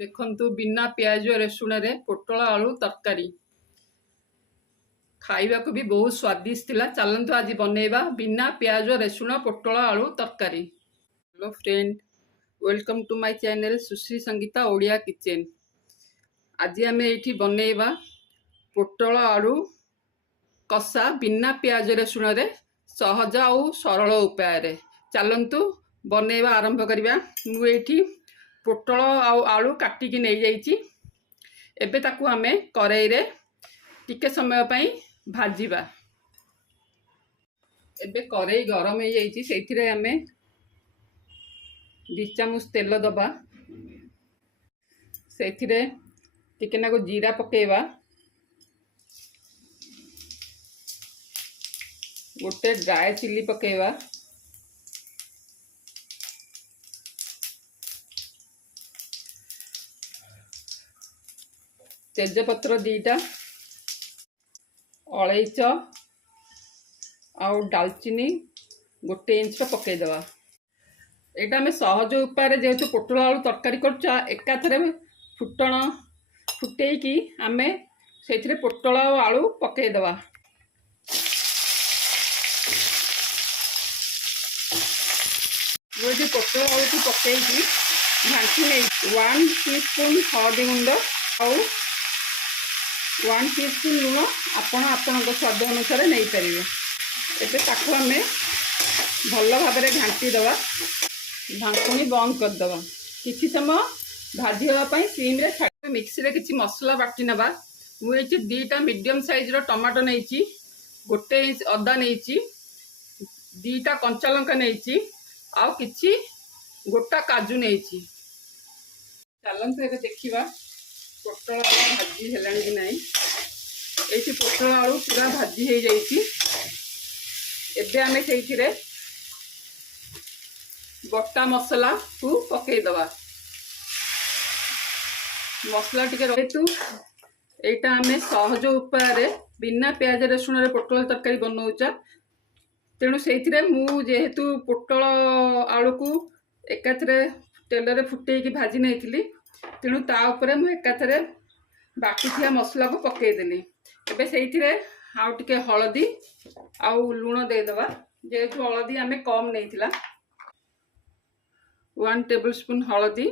देखंतु बिना प्याज रसुण रे पोटल आलू तरकारी खाइबा को भी बहुत स्वादिष्ट थिला। चलंतु आज बनेबा बिना प्याज रसुण पोटल आलू तरकारी। Hello friend, welcome to my channel Sushri Sangeeta Odia kitchen. आज आम ये बनेबा पोटल आलू कषा बिना प्याज रसुण रे सहज और सरल उपाय। चलंतु बनेबा आरंभ करिबा। मुझे पोटल आलू काटिकी नहीं जाइए। एबे ताकू आमे करेई रे टिके समय पई भाजीबा। एबे करेई गरम हो जाइए, सेथिरे आमे 2 चामच तेल दबा। सेथिरे टिके नाको जीरा पकेबा, गोटे ड्राई चिली पकेबा, तेजपत्र 2टा, अलैच आउ डालचीनी 1 इंच पकईदवा। यहाँ आम सहज उपाय जेहेतु पोटल आलू तरकारी कर एकाथरे फुटण फुटेकी आम से पोटल आलू पकईदवा। मुझे पोटल आलू को पकईकी घाटी नहीं 1 टीस्पून हल्दी गुंड आउ 1 टीस्पून लुण आपण स्वाद अनुसार नहीं पारे। एबे ताकू आम भल भाव घाटी दवा, ढाकुणी बंद करदे। किसी समय भाजी होगापी सीम रे छाड़। मिक्सी रे किसी मसला बाटी नवा। मुझे 2टा मीडियम साइज रो टमाटो नहीं, 1 इंच अदा नहीं, 2टा कंचा लंका नहीं, आउ किछि गोटा काजू नहीं। चलते एबे देखिबा पोटल आलू भाजी हेलानी कि नहीं। ये पोटल आलू पूरा भाजी हो जाइए। एबे आमे सेइथिरे बटा मसला को पकईदवा। मसला टिके रहितु एटा आमे सहज उपाय बिना प्याज रसुण रे पोटल तरकारी बनौचा। तेणु सेइथिरे मु जेहेतु पोटल आलू को एकाथरे तेल रे फुटेकी भाजी नहीं, तेणु ता उपरे मु एकाथरे बाकी मसला को पकईदेली। एबे सेइथिरे आउ टिके हलदी आउ लुण देदवा। जेहेतु हलदी आमे कम नहीं, 1 टेबल स्पून हलदी,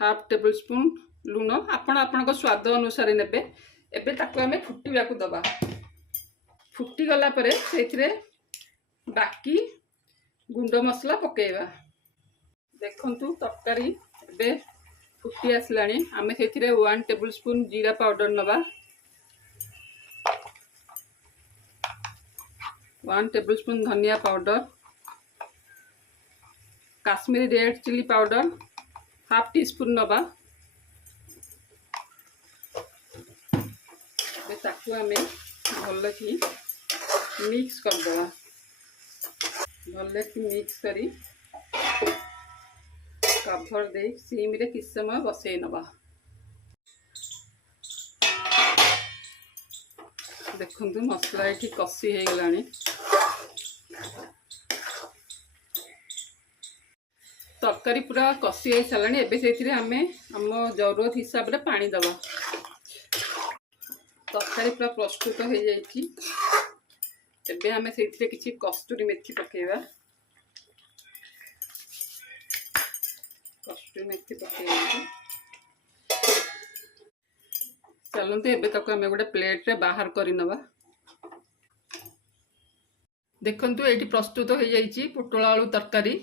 1/2 टेबल स्पून लुण आपण स्वाद अनुसार नेबे। एबे ताकू आमे फुटिबा को दबा। फुटी गला परे सेइथिरे बाकी गुंड मसला पकेबा। देखंतु तरकारी एबे फुटी आसलानी। आमे सेथिरे 1 टेबल स्पून जीरा पाउडर नबा, 1 टेबल स्पून धनिया powder, Kashmiri red chilli powder 1/2 teaspoon नबा। ताकू आमे भल कि मिक्स करदे। भल कि मिक्स करी कभर दे सीम रे किस समय बसई नबा। देखंतु मसला ये कषी हो गलानी। तरकारी पूरा कषी हो सारानी। एबे सेथिरे आमे आम जरूरत हिसाब रे पानी दबा। तरकारी पूरा प्रस्तुत हो जाइछि। एबे आमे सेथिरे किछि कस्तूरी मेथी पकेबा। कस्तूरी मेथी पकेबा। चलते एबे तक आम गोटे प्लेट रे बाहर कर नवा। देखंतु एटी प्रस्तुत हो जाइछि पोटल आलू तरकारी।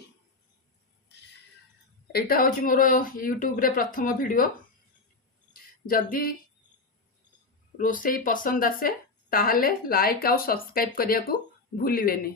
एटा होछि मोर यूट्यूब रे प्रथम वीडियो। जदि रोसई पसंद आसे ताहले लाइक आउ सब्सक्राइब करिया को भूलिबेनी।